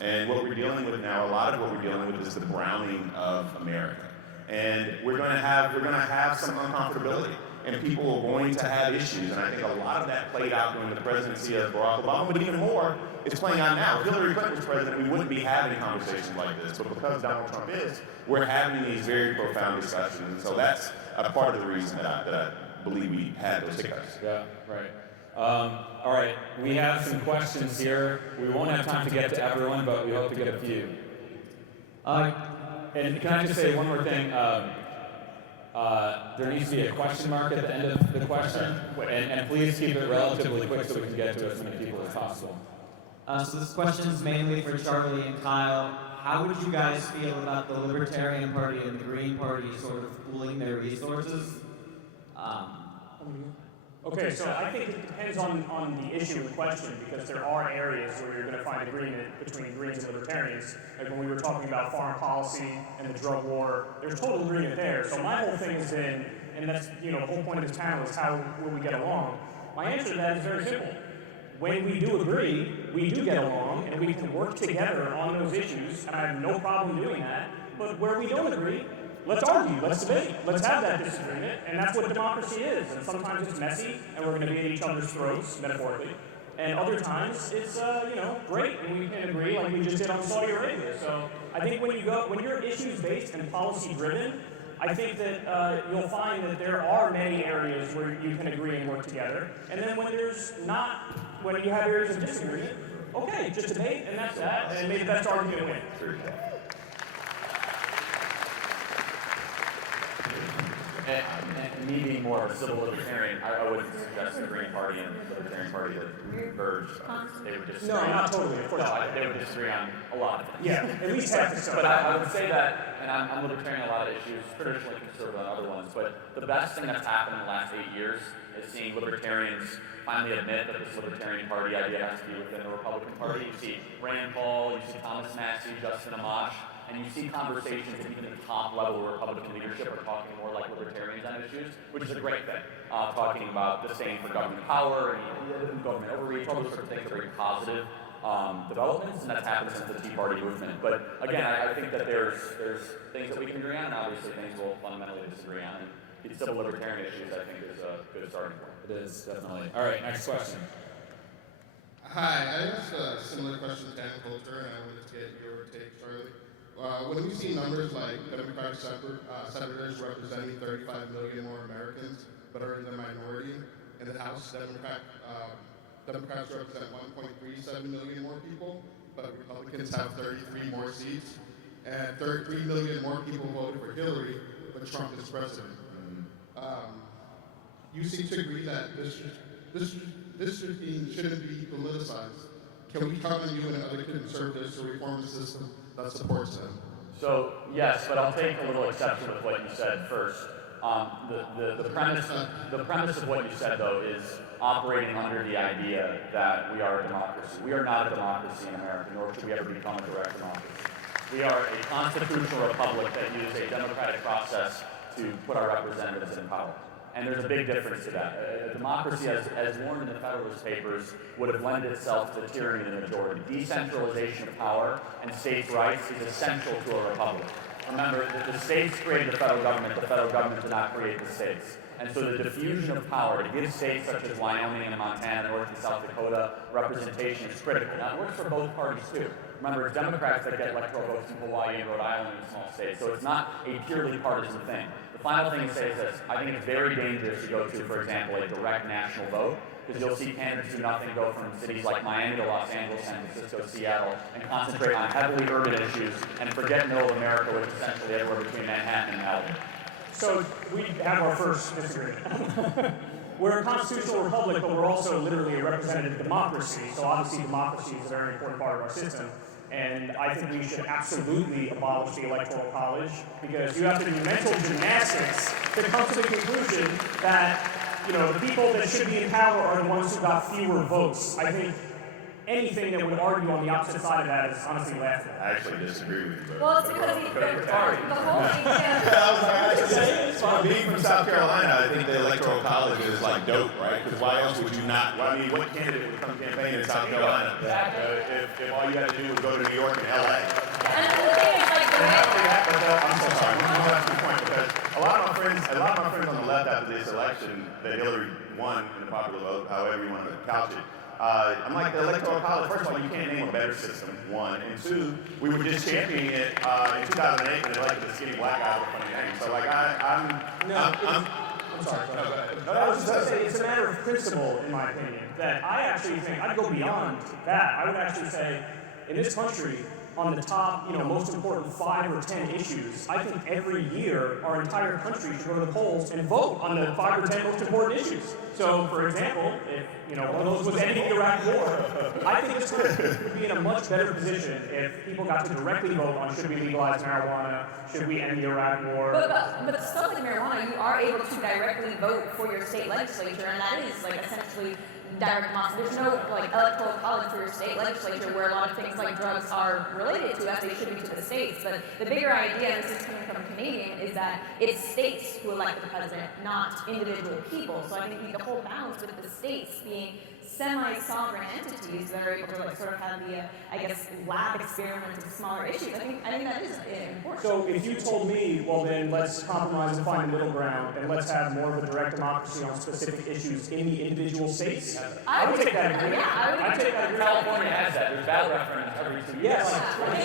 And what we're dealing with now, a lot of what we're dealing with is the browning of America. And we're going to have some uncomfortability, and people are going to have issues. And I think a lot of that played out during the presidency of Barack Obama, but even more, it's playing out now. If Hillary Clinton was president, we wouldn't be having conversations like this. But because Donald Trump is, we're having these very profound discussions. And so that's a part of the reason that I believe we had those hiccups. Yeah, right. All right, we have some questions here. We won't have time to get to everyone, but we hope to get a few. And can I just say one more thing? There needs to be a question mark at the end of the question, and please keep it relatively quick so we can get to as many people as possible. So this question is mainly for Charlie and Kyle. How would you guys feel about the Libertarian Party and the Green Party sort of pooling their resources? Okay, so I think it depends on the issue in question, because there are areas where you're going to find agreement between Greens and Libertarians. Like when we were talking about foreign policy and the drug war, there's total agreement there. So my whole thing has been, and that's, the whole point of this panel is how will we get along? My answer to that is very simple. When we do agree, we do get along, and we can work together on those issues, and I have no problem doing that. But where we don't agree, let's argue, let's debate, let's have that disagreement, and that's what democracy is. And sometimes it's messy, and we're going to be at each other's throats, metaphorically. And other times it's, great, and we can agree like we just did on Saudi Arabia. So I think when you're issues-based and policy-driven, I think that you'll find that there are many areas where you can agree and work together. And then when you have areas of disagreement, okay, just debate, and that's that, and maybe the best argument wins. And me being more of a civil libertarian, I wouldn't suggest the Green Party and the Libertarian Party to converge. They would disagree. No, not totally, of course. No, they would disagree on a lot of things. Yeah, at least half the stuff. But I would say that, and I'm libertarian on a lot of issues, traditionally conservative on other ones, but the best thing that's happened in the last 8 years is seeing libertarians finally admit that this Libertarian Party idea has to be within the Republican Party. You see Rand Paul, you see Thomas Massie, Justin Amash, and you see conversations at even the top level of Republican leadership are talking more like libertarians on issues, which is a great thing. Talking about disdain for government power and government overreach, all those sorts of things are very positive developments, and that's happened since the Tea Party movement. But again, I think that there's things that we can agree on, and obviously things we'll fundamentally disagree on. And these civil libertarian issues, I think, is a good starting point. It is, definitely. All right, next question. Hi, I asked a similar question to Dan Coulter, and I wanted to get your take, Charlie. When we see numbers like Democratic senators representing 35 million more Americans, but are in the minority in the House, Democrats represent 1.37 million more people, but Republicans have 33 more seats, and 33 million more people voted for Hillary, but Trump is president. You seem to agree that this shouldn't be politicized. can we count on you and other conservatives to reform the system that supports them? So yes, but I'll take a little exception with what you said first. The premise of what you said, though, is operating under the idea that we are a democracy. We are not a democracy in America, nor should we ever become a direct democracy. We are a constitutional republic that uses a democratic process to put our representatives in power. And there's a big difference to that. A democracy, as warned in the Federalist Papers, would have lent itself to the tyranny of the majority. Decentralization of power and states' rights is essential to a republic. Remember, the states created the federal government did not create the states. And so the diffusion of power to give states such as Wyoming and Montana, North and South Dakota representation is critical. Now, it works for both parties, too. Remember, it's Democrats that get electoral votes in Hawaii and Rhode Island and small states, so it's not a purely partisan thing. The final thing to say is this: I think it's very dangerous to go to, for example, a direct national vote, because you'll see candidates do nothing go from cities like Miami to Los Angeles, San Francisco, Seattle, and concentrate on heavily urban issues and forget middle America, which is essentially everywhere between Manhattan and Malibu. So we have our first disagreement. We're a constitutional republic, but we're also literally a representative democracy. So obviously democracy is a very important part of our system. And I think we should absolutely abolish the Electoral College, because you have to do mental gymnastics to come to the conclusion that, you know, the people that should be in power are the ones who got fewer votes. I think anything that would argue on the opposite side of that is honestly laughable. I actually disagree with you. Well, it's because the whole thing. Being from South Carolina, I think the Electoral College is like dope, right? Because why else would you not? Well, I mean, what candidate would come campaign in South Carolina? If all you had to do was go to New York and LA. And the thing is, like, I'm so sorry. One last point, because a lot of my friends on the left after this election that Hillary won in the popular vote, however you want to couch it. I'm like, the Electoral College, first of all, you can't name a better system, one. And two, we were just championing it in 2008 when they elected the skinny black guy with a funny name. So, like, I'm sorry. No, I was just going to say, it's a matter of principle, in my opinion, that I actually think, I'd go beyond that. I would actually say, in this country, on the top, most important 5 or 10 issues, I think every year our entire country should go to the polls and vote on the 5 or 10 most important issues. So, for example, if one of those was ending the Iraq War, I think this country would be in a much better position if people got to directly vote on should we legalize marijuana, should we end the Iraq War. But stuff like marijuana, you are able to directly vote for your state legislature, and that is like essentially direct democracy. There's no like electoral college for your state legislature where a lot of things like drugs are related to, as they should be to the states. But the bigger idea, and this is coming from a Canadian, is that it's states who elect the president, not individual people. So I think the whole balance with the states being semi-sovereign entities that are able to sort of have the, lab experiments with smaller issues. I think that is important. So if you told me, well then let's compromise and find a middle ground, and let's have more of a direct democracy on specific issues in the individual states, I would take that agreement. Yeah, I'd take that agreement. California has that. There's ballot referendums every 2 years. Yes.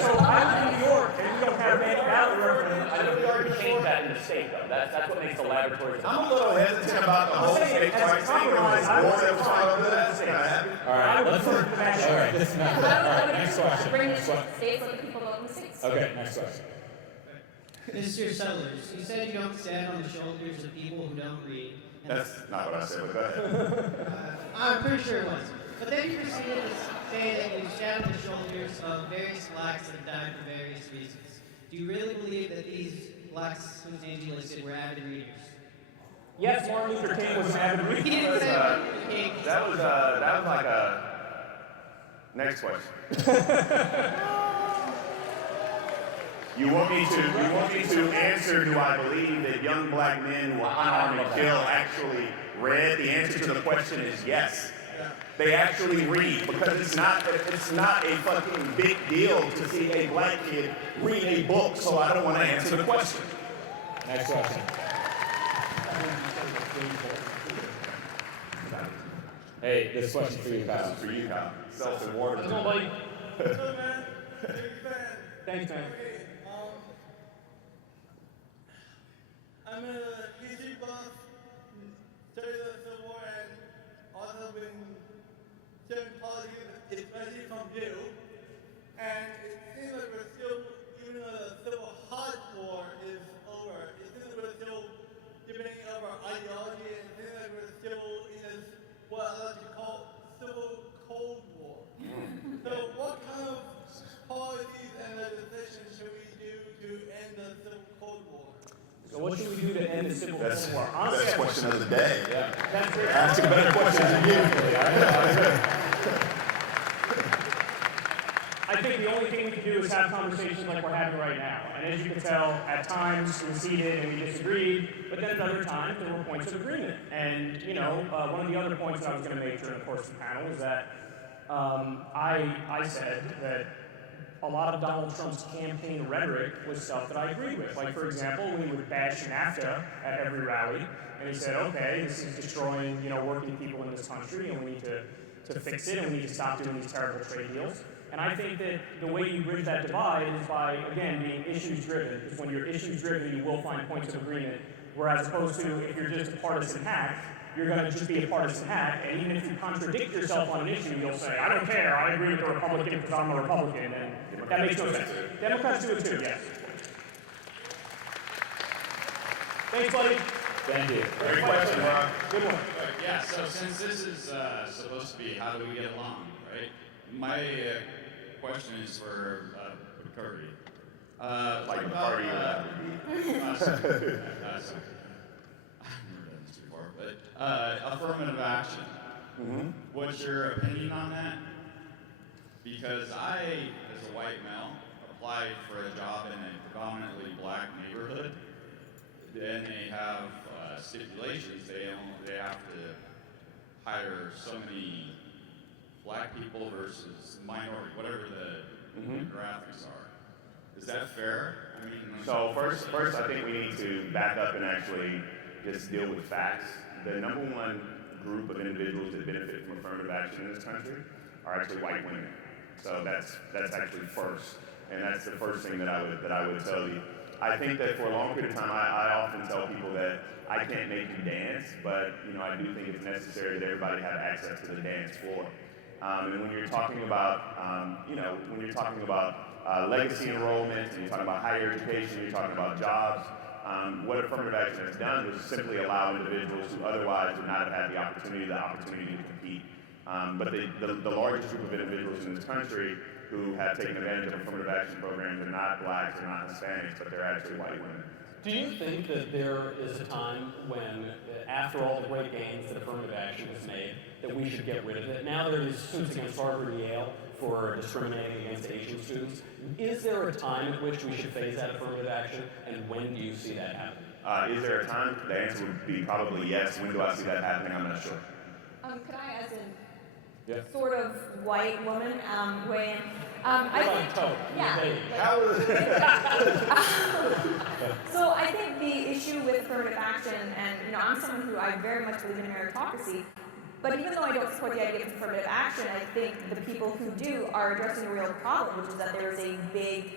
So I live in New York, and we don't have any ballot referendums. I know we already changed that in the state, though. That's what makes the laboratories. I'm a little hesitant about the whole state rights thing. There was a war that was fought over that. All right, let's all right, this is not next question. Bring it to the states, let the people vote in the states. Okay, next question. Mr. Sellers, you said you don't stand on the shoulders of people who don't read. That's not what I said, but go ahead. I'm pretty sure it was. But then you proceeded to say that you stand on the shoulders of various blacks that died for various reasons. Do you really believe that these blacks whose names you listed were avid readers? Yes, Martin Luther King was an avid reader. He didn't say Martin Luther King. That was like a next question. You want me to answer, do I believe that young black men who were unarmed and killed actually read? The answer to the question is yes. They actually read, because it's not a fucking big deal to see a black kid read a book, so I don't want to answer the question. Next question. Hey, this question for you, Kyle. For you, Kyle. Self-reward. Let's go, buddy. Thanks, man. I'm a history buff, studied the Civil War, and also been studying politics, especially from you. And it seems like we're still, even though the Civil Hot War is over, it seems like we're still debating over ideology, and it seems like we're still in this, what I like to call, Civil Cold War. So what should we do to end the civil war? Honestly, Best question of the day. Yeah. that's great. Asking better questions than you. I think the only thing we can do is have conversations like we're having right now. And as you can tell, at times we ceded and we disagreed, but then at other times there were points of agreement. And, you know, one of the other points that I was going to make during the course of the panel is that I said that a lot of Donald Trump's campaign rhetoric was stuff that I agreed with. Like, for example, when he would bash NAFTA at every rally, and he said, okay, this is destroying, you know, working people in this country, and we need to fix it, and we need to stop doing these terrible trade deals. And I think that the way you bridge that divide is by, again, being issues-driven. Because when you're issues-driven, you will find points of agreement. Whereas opposed to if you're just a partisan hack, you're going to just be a partisan hack. And even if you contradict yourself on an issue, you'll say, I don't care, I agree with the Republican because I'm a Republican. And that makes no sense. Democrats do it too, yes. Thanks, buddy. Thank you. Great question, Ron. Good one. Yeah, so since this is supposed to be how do we get along, right? My question is for Bakari. Like the party or that would be. Sorry. I've never done this before, but affirmative action. Mm-hmm. What's your opinion on that? Because I, as a white male, applied for a job in a predominantly black neighborhood. Then they have stipulations. They have to hire so many black people versus minority, whatever the demographics are. Is that fair? I mean, So first, I think we need to back up and actually just deal with facts. The number one group of individuals that benefit from affirmative action in this country are actually white women. So that's actually first, and that's the first thing that I would tell you. I think that for a long period of time, I often tell people that I can't make you dance, but you know I do think it's necessary that everybody have access to the dance floor. And when you're talking about, legacy enrollment, and you're talking about higher education, you're talking about jobs, what affirmative action has done was simply allow individuals who otherwise would not have had the opportunity to compete. But the largest group of individuals in this country who have taken advantage of affirmative action programs are not blacks, they're not Hispanics, but they're actually white women. Do you think that there is a time when, after all the great gains that affirmative action has made, that we should get rid of it? Now there is suits against Harvard and Yale for discriminating against Asian students. Is there a time at which we should phase out affirmative action, and when do you see that happen? Is there a time? The answer would be probably yes. When do I see that happening? I'm not sure. Could I, as a sort of white woman, weigh in? I think, so I think the issue with affirmative action, and you know, I'm someone who I very much believe in meritocracy, but even though I don't support the idea of affirmative action, I think the people who do are addressing a real problem, which is that there is a big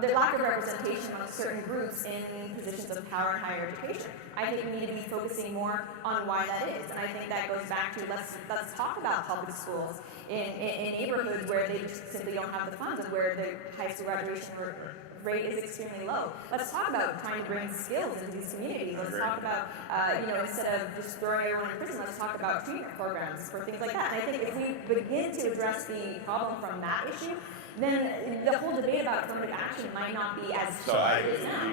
the lack of representation among certain groups in positions of power in higher education. I think we need to be focusing more on why that is, and I think that goes back to let's talk about public schools in neighborhoods where they just simply don't have the funds and where the high school graduation rate is extremely low. Let's talk about trying to bring skills into these communities. Let's talk about, instead of just throwing everyone in prison, let's talk about treatment programs for things like that. And I think if we begin to address the problem from that issue, then the whole debate about affirmative action might not be as So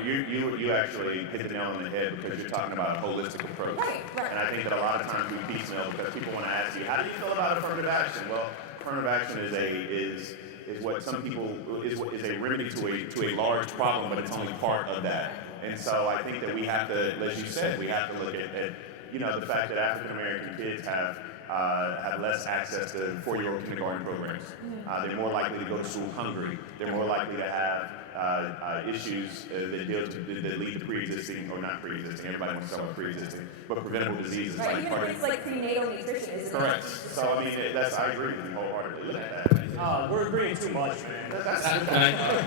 you actually hit the nail on the head because you're talking about a holistic approach. Right. And I think that a lot of times we piecemeal because people want to ask you, how do you feel about affirmative action? Well, affirmative action is what some people is a remedy to a large problem, but it's only part of that. And so I think that we have to, as you said, we have to look at the fact that African American kids have less access to 4-year-old kindergarten programs. They're more likely to go to school hungry. They're more likely to have issues that lead to pre-existing, or not pre-existing, everybody wants to talk about pre-existing, but preventable diseases. Right, even if it's like prenatal nutrition, isn't it? Correct. So I mean, I agree with you wholeheartedly. Look at that. We're agreeing too much, man.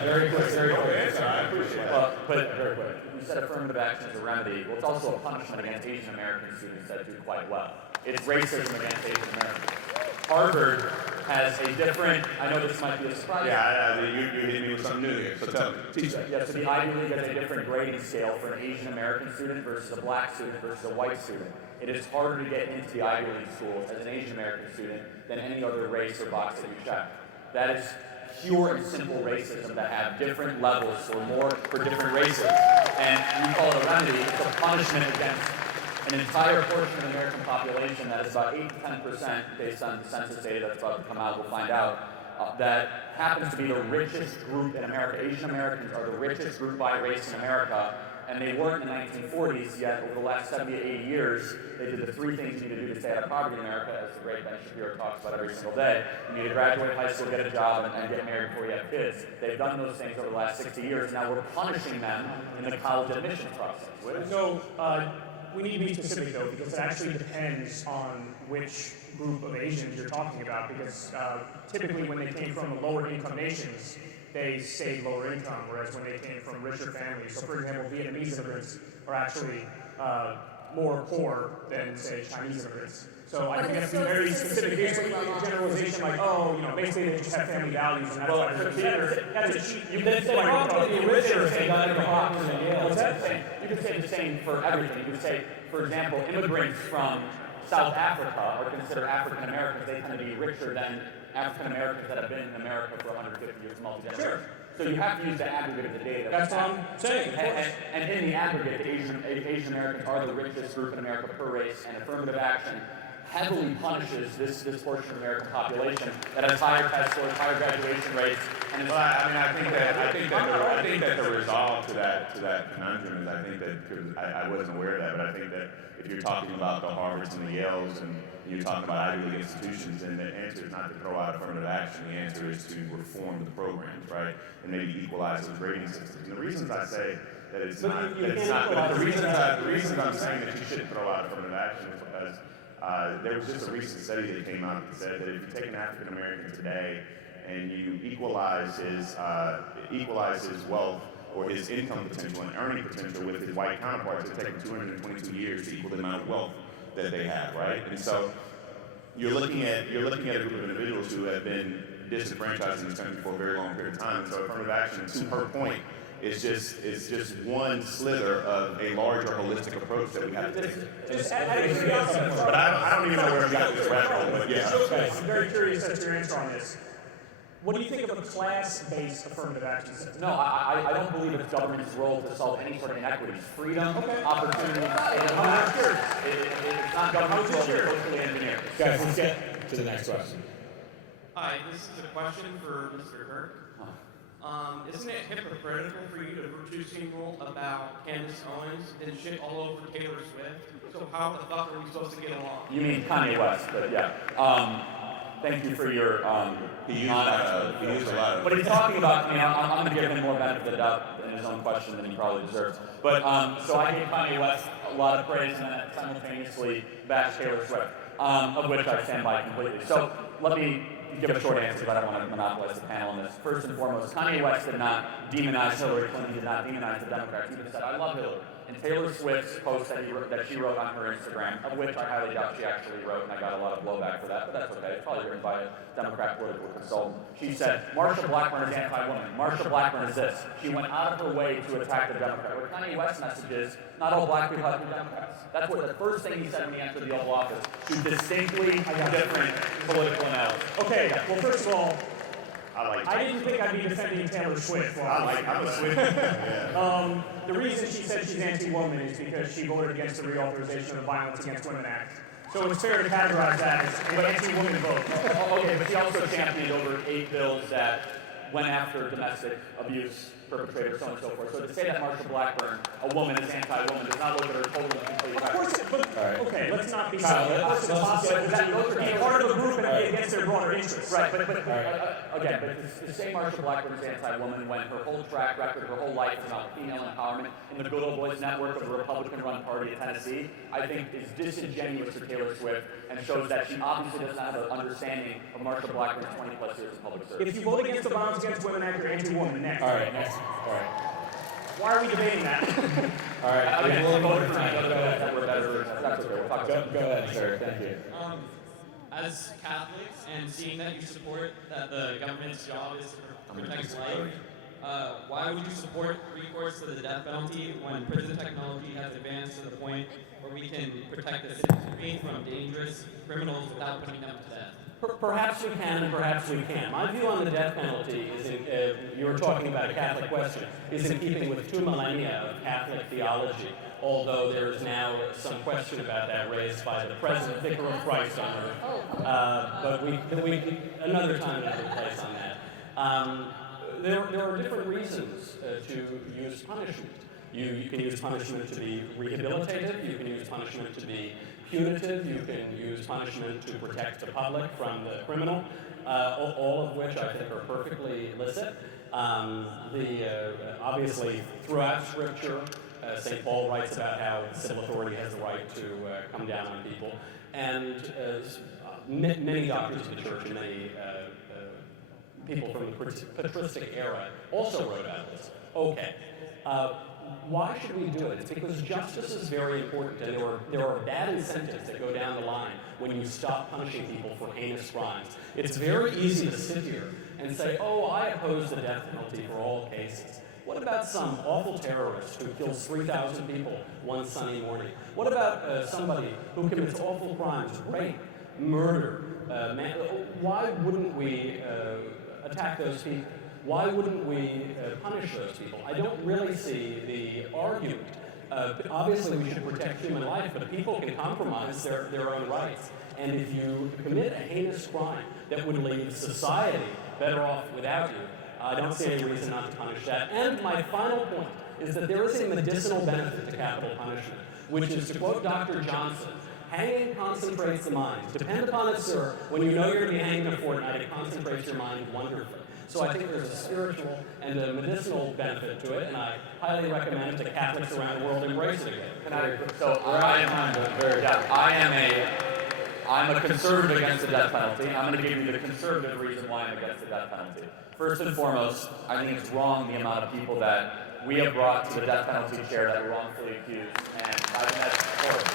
Very quick. I appreciate that. But very quick. You said affirmative action is a remedy. Well, it's also a punishment against Asian American students that do quite well. It's racism against Asian Americans. Harvard has a different, I know this might be a surprise. Yeah, you hit me with something new here, so tell me. Teach me. Yeah, so the Ivy League has a different grading scale for an Asian American student versus a black student versus a white student. It is harder to get into the Ivy League schools as an Asian American student than any other race or box that you check. That is pure and simple racism that have different levels or more for different races. and we call it a remedy. It's a punishment against an entire portion of the American population that is about 8 to 10%, based on the census data that's about to come out, we'll find out, that happens to be the richest group in America. Asian Americans are the richest group by race in America, and they weren't in the 1940s, yet over the last 70 to 80 years, they did the 3 things you need to do to stay out of poverty in America, as the great Ben Shapiro talks about every single day. You need to graduate high school, get a job, and get married before you have kids. They've done those things over the last 60 years. Now we're punishing them in the college admissions process. So, we need to be specific though, because it actually depends on which group of Asians you're talking about, because typically when they came from lower income nations, they stayed lower income, whereas when they came from richer families, so for example, Vietnamese immigrants are actually more poor than, say, Chinese immigrants. So I think that's a very specific case, like generalization, like, oh, basically they just have family values, and that's why they're better. That's a cheap. You could say probably the richer say got into Oxford and Yale. You could say the same for everything. You could say, for example, immigrants from South Africa are considered African Americans. They tend to be richer than African Americans that have been in America for 150 years, multi-generational. Sure. So you have to use the aggregate of the data. That's what I'm saying. And in the aggregate, Asian Americans are the richest group in America per race, and affirmative action heavily punishes this portion of the American population that has higher test scores, higher graduation rates, and Well, I think that the resolve to that conundrum is, I think that, because I wasn't aware of that, but I think that if you're talking about the Harvards and the Yales and you're talking about Ivy League institutions, then the answer is not to throw out affirmative action. The answer is to reform the programs, right, and maybe equalize those grading systems. And the reasons I say that it's not, but the reasons I'm saying that you shouldn't throw out affirmative action is because there was just a recent study that came out that said that if you take an African American today and you equalize his wealth or his income potential and earning potential with his white counterparts, it takes 222 years to equal the amount of wealth that they have, right? And so you're looking at a group of individuals who have been disenfranchised in this country for a very long period of time. And so affirmative action, to her point, is just one slither of a larger holistic approach that we have to take. But I don't even know where we got this rabbit hole, but yeah. I'm very curious as to your answer on this. What do you think of a class-based affirmative action system? No, I don't believe it's government's role to solve any sort of inequities. Freedom, opportunity, it's not government's role to socially engineer. Guys, let's get to the next question. Hi, this is a question for Mr. Kirk. Isn't it hypocritical for you to virtue signal about Candace Owens and shit all over Taylor Swift? So how the fuck are we supposed to get along? You mean Kanye West, but yeah. Thank you for your He used a lot of. But he's talking about, I'm going to give him more benefit of the doubt in his own question than he probably deserves. But so I gave Kanye West a lot of praise and then simultaneously bashed Taylor Swift, of which I stand by completely. So let me give a short answer, but I don't want to monopolize the panel on this. First and foremost, Kanye West did not demonize Hillary Clinton, did not demonize the Democrats. He just said, I love Hillary. And Taylor Swift's post that she wrote on her Instagram, of which I highly doubt she actually wrote, and I got a lot of blowback for that, but that's okay. It's probably written by a Democrat political consultant. She said, Marsha Blackburn is anti-woman. Marsha Blackburn is this. She went out of her way to attack the Democrat. Where Kanye West's message is, not all black people have to be Democrats. That's what the first thing he said when he entered the Oval Office. Two distinctly different political analysis. Okay, well, first of all, I didn't think I'd be defending Taylor Swift. I'm a Swift. Yeah. The reason she said she's anti-woman is because she voted against the Reauthorization of the Violence Against Women Act. So it's fair to categorize that as an anti-woman vote. Okay, but she also championed over 8 bills that went after domestic abuse perpetrators, so on and so forth. So to say that Marsha Blackburn, a woman, is anti-woman does not look at her totally and completely. Of course, okay, let's not be silly. It's impossible to be part of a group and be against their broader interests. Right, but again, but to say Marsha Blackburn is anti-woman when her whole track record, her whole life is about female empowerment in the Good Old Boys network of the Republican-run party of Tennessee, I think is disingenuous for Taylor Swift and shows that she obviously does not have an understanding of Marsha Blackburn's 20-plus years of public service. If you vote against the Violence Against Women Act, you're anti-woman. Next. All right, next. All right. Why are we debating that? All right. Again, we'll vote for that we're better. That's okay. We'll talk about it. Go ahead, sir. Thank you. As Catholics, and seeing that you support that the government's job is to protect life, why would you support recourse to the death penalty when prison technology has advanced to the point where we can protect the citizenry from dangerous criminals without putting them to death? Perhaps we can and perhaps we can't. My view on the death penalty is, you were talking about a Catholic question, is in keeping with 2 millennia of Catholic theology, although there is now some question about that raised by the present Vicar of Christ on earth. But we another time, another place on that. There are different reasons to use punishment. You can use punishment to be rehabilitative, you can use punishment to be punitive, you can use punishment to protect the public from the criminal, all of which I think are perfectly licit. Obviously, throughout Scripture, St. Paul writes about how civil authority has the right to come down on people, and many doctors of the church and many people from the patristic era also wrote about this. Okay. Why should we do it? It's because justice is very important, and there are bad incentives that go down the line when you stop punishing people for heinous crimes. It's very easy to sit here and say, oh, I oppose the death penalty for all cases. What about some awful terrorist who kills 3,000 people one sunny morning? What about somebody who commits awful crimes, rape, murder? Why wouldn't we attack those people? Why wouldn't we punish those people? I don't really see the argument. Obviously, we should protect human life, but people can compromise their own rights. And if you commit a heinous crime that would leave society better off without you, I don't see any reason not to punish that. And my final point is that there is a medicinal benefit to capital punishment, which is, to quote Dr. Johnson, hanging concentrates the mind. Depend upon it, sir, when you know you're going to be hanged in a fortnight, it concentrates your mind wonderfully. So I think there's a spiritual and a medicinal benefit to it, and I highly recommend that Catholics around the world embrace it again. I'm a conservative against the death penalty. I'm going to give you the conservative reason why I'm against the death penalty. First and foremost, I think it's wrong the amount of people that we have brought to the death penalty chair that were wrongfully accused, and I think that's horrible.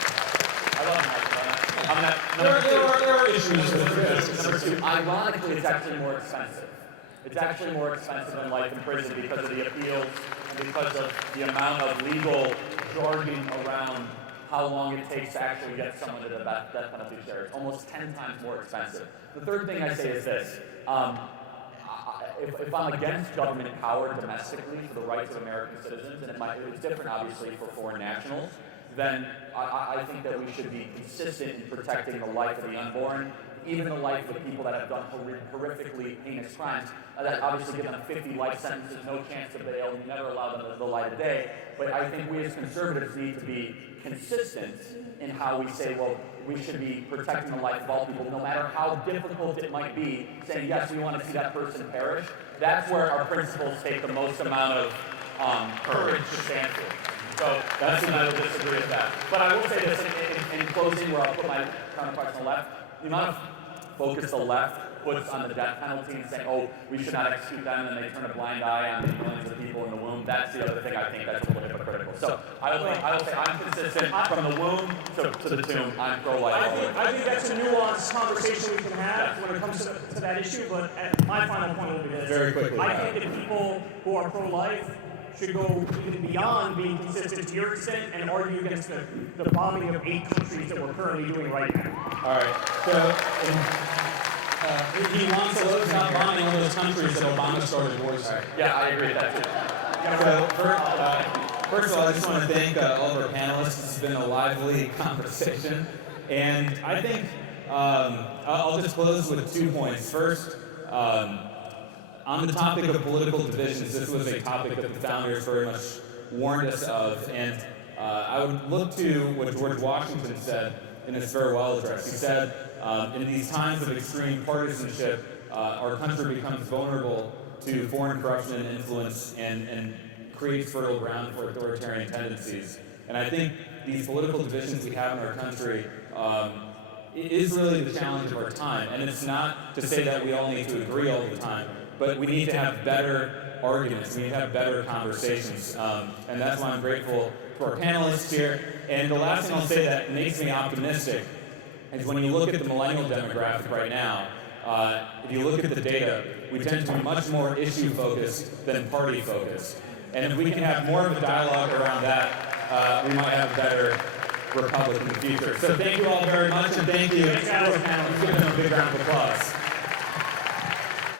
I love them. There are issues with this. Number two, ironically, it's actually more expensive. It's actually more expensive than life in prison because of the appeals and because of the amount of legal jargon around how long it takes to actually get someone to the death penalty chair. It's almost 10 times more expensive. The third thing I say is this. If I'm against government power domestically for the rights of American citizens, and it's different obviously for foreign nationals, then I think that we should be consistent in protecting the life of the unborn, even the life of the people that have done horrifically heinous crimes. That obviously give them 50 life sentences, no chance of bail, never allow them the light of day. But I think we as conservatives need to be consistent in how we say, well, we should be protecting the life of all people, no matter how difficult it might be, saying, yes, we want to see that person perish. That's where our principles take the most amount of courage to stand for. So that's when I will disagree with that. But I will say this in closing, where I'll put my counterparts on the left. The amount of focus the left puts on the death penalty and saying, oh, we should not execute them, and then they turn a blind eye on the millions of people in the womb. That's the other thing I think that's a little hypocritical. So I will say I'm consistent from the womb to the tomb. I'm pro-life. I think that's a nuanced conversation we can have when it comes to that issue, but my final point will be this. Very quickly. I think that people who are pro-life should go even beyond being consistent to your extent and argue against the bombing of 8 countries that we're currently doing right now. All right. So he wants to stop bombing all those countries that Obama started wars in. Yeah, I agree with that too. So first of all, I just want to thank all of our panelists. This has been a lively conversation, and I think I'll just close with 2 points. First, on the topic of political divisions, this was a topic that the founders very much warned us of, and I would look to what George Washington said in his farewell address. He said, in these times of extreme partisanship, our country becomes vulnerable to foreign corruption and influence and creates fertile ground for authoritarian tendencies. And I think these political divisions we have in our country is really the challenge of our time. And it's not to say that we all need to agree all the time, but we need to have better arguments. We need to have better conversations. And that's why I'm grateful to our panelists here. And the last thing I'll say that makes me optimistic is when you look at the millennial demographic right now, if you look at the data, we tend to be much more issue-focused than party-focused. And if we can have more of a dialogue around that, we might have a better republic in the future. So thank you all very much, and thank you to our panelists. Give them a big round of applause.